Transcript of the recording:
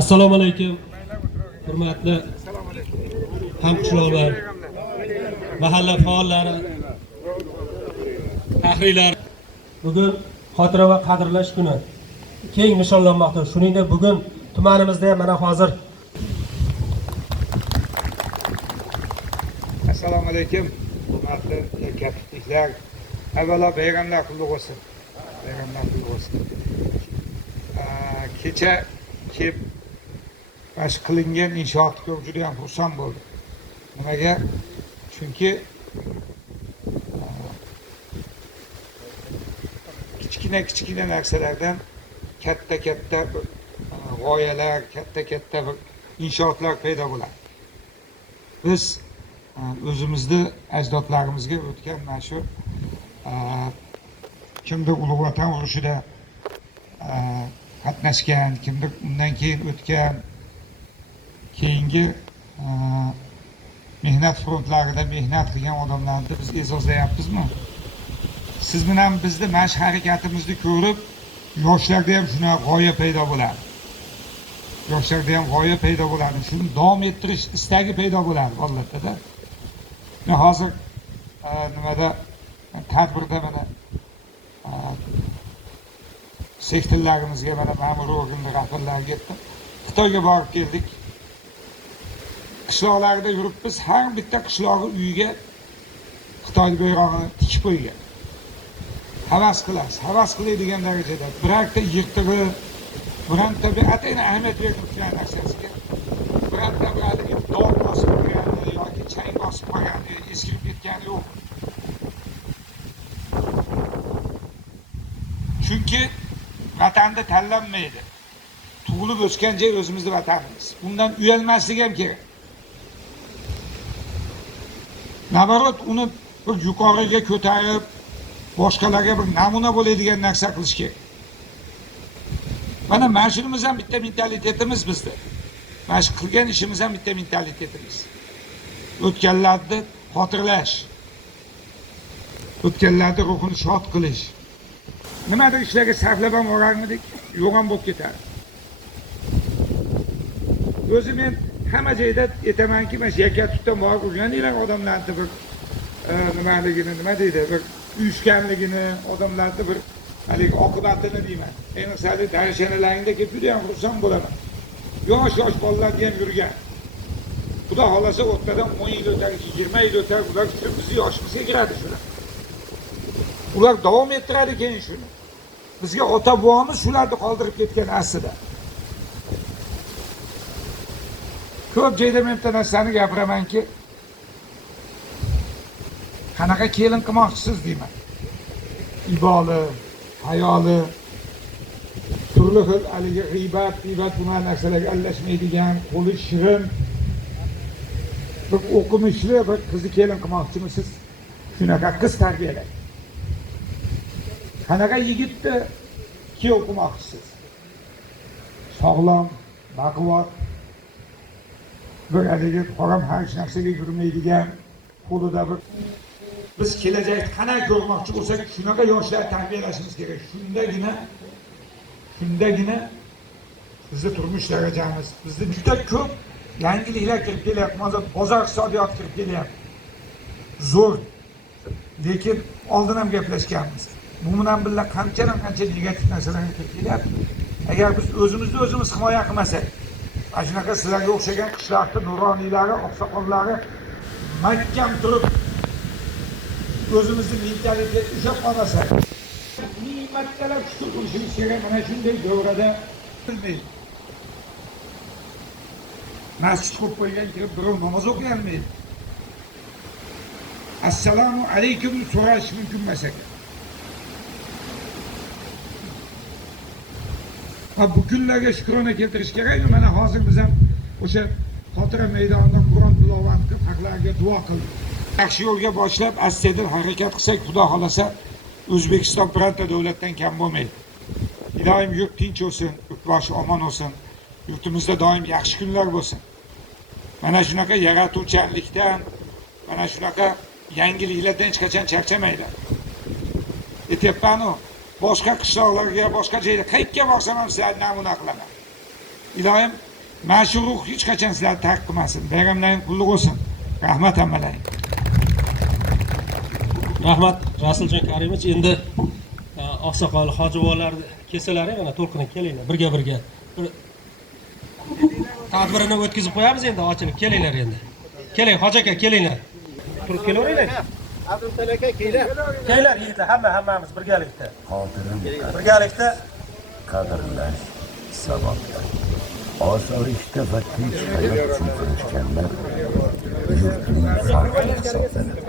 Assalomu alaykum. Hurmatli hamqishloqlar, mahalla faollari, faxriylar. Bugun xotira va qadrlash kuni keng nishonlanmoqda. Shuningdek, bugun tumanimizda ham mana hozir Assalomu alaykum. Hurmatli erkaklar. Avvalo bayramlar qutlug' bo'lsin. Bayramlar qutlug' bo'lsin. Kecha kelib bash qilingan inshootni ko'rib juda ham xursand bo'ldim. Nimaga? Chunki kichkina narsalardan katta g'oyalar, katta bir inshootlar paydo bo'ladi. Biz o'zimizni ajdodlarimizga o'tgan mana shu kimdir Ulug' Vatan urushida qatnashgan, kimdir undan keyin o'tgan, keyingi mehnat frontlarida mehnat qilgan odamlarni biz e'zozlayapmizmi? Siz bilan bizni mana shu harakatimizni ko'rib, yoshlarda ham shuna g'oya paydo bo'ladi. Yoshlarda ham g'oya paydo bo'ladi. Shuni davom ettirish istagi paydo bo'ladi albatta-da. Men hozir nimada tadbirda mana sektorlarimizga mana ma'muriy organlar rahbarlariga aytdim. Xitoyga borib keldik. Qishloqlarda yuribmiz, har bitta qishlog'i uyiga Xitoy bayrog'ini tikib qo'ygan. Havas qilasiz, havas qiladigan darajada. Birorta yirtig'i, birorta bir atayna ahamiyat bermaydigan narsasiga. Birorta bir dog' bosib qo'ygani yoki chang bosib qo'ygani, eskirib ketgani yo'q. Chunki vatanda tanlanmaydi. Tug'ilib o'sgan joy o'zimizning vatanimiz. Bundan uyalmaslik ham kerak. Navarot uni bir yuqoriga ko'tarib, boshqalarga bir namuna bo'ladigan narsa qilish kerak. Mana mashhurimiz ham bitta mentalitetimiz bizda. Mana shu qilgan ishimiz ham bitta mentalitetimiz. O'tganlarni xotirlash, o'tganlarni ruhini shod qilish. Nimadir ishlarga sarflab ham o'rarmidik, yo'q ham bo'lib ketadi. O'zi men hamma joyda aytamanki, mana shu yakka-tutdan borib o'rganinglar odamlarni bir nimaligini, nima deydi, bir uyushganligini, odamlarni bir hali oqibatini deyman. Ayniqsa darshanalarida kelib juda ham xursand bo'laman. Yosh bolalar ham yurgan. Xudo xolasa o'rtadan 10 yil o'tar, 20 yil o'tar, ular bizni yoshimizga kiradi shular. Ular davom ettiradi keyin shuni. Bizga ota-bobomiz shularni qoldirib ketgan aslida. Ko'p joyda men bitta narsani gapiramanki, qanaqa kelin qilmoqchisiz deyman. Iboli, hayoli, turli xil haligi g'iybat bunday narsalarga aralashmaydigan, qo'li shirin, bir o'qimishli bir qizni kelin qilmoqchimisiz? Shunaqa qiz tarbiyalang. Qanaqa yigitni kuyov qilmoqchisiz? Sog'lom, baquvvat, bir haligi harom har narsaga yurmaydigan, qo'lida bir biz kelajakni qanday ko'rmoqchi bo'lsak, shunaqa yoshlar tarbiyalashimiz kerak. Shundagina bizni turmush darajamiz, bizni juda ko'p yangiliklar kirib kelyapti. Hozir bozor iqtisodiyoti kirib kelyapti. Zo'r. Lekin oldin ham gaplashganmiz. Bu bilan birga qancha negativ narsalar kirib kelyapti. Agar biz o'zimiz himoya qilmasak, mana shunaqa sizlarga o'xshagan qishloqning nuroniylari, oqsoqollari mahkam turib o'zimizni mentalitetni ushlab qolmasak, ne'matlar shukur qilishimiz kerak. Mana shunday davrada bilmaydi. Masjid qurib qo'ygan kirib birov namoz o'qiy olmaydi. Assalomu alaykum so'rash mumkin emas ekan. Bu kunlarga shukrona keltirish kerak. Mana hozir biz ham o'sha xotira maydonida Qur'on tilovat qilib, haqlarga duo qildik. Yaxshi yo'lga boshlab, astedan harakat qilsak, Xudo xolasa O'zbekiston birorta davlatdan kam bo'lmaydi. Ilohim yurt tinch bo'lsin, yurtboshi omon bo'lsin, yurtimizda doim yaxshi kunlar bo'lsin. Mana shunaqa yaratuvchanlikdan, mana shunaqa yangiliklardan hech qachon charchamaylar. Aytyapman-ku, boshqa qishloqlarga, boshqa joyga qayerga borsam ham sizlarni namuna qilaman. Ilohim mana shu ruh hech qachon sizlarni tark qilmasin. Bayramlaring qulluq bo'lsin. Rahmat hammalaring. Rahmat Rasuljon Karimovich. Endi oqsoqol hoji bolalar kelsalaring mana to'lqinga kelinglar birga bir tadbirini o'tkazib qo'yamiz endi ochilib kelinglar endi. Keling hoji aka kelinglar. Turib kelaveringlar. Abdultal aka kelinglar yigitlar hammamiz birgalikda. Birgalikda qadrlash sababdir. Osoyishta va tinch hayot uchun kurashganlar yurtning farqi hisoblanadi.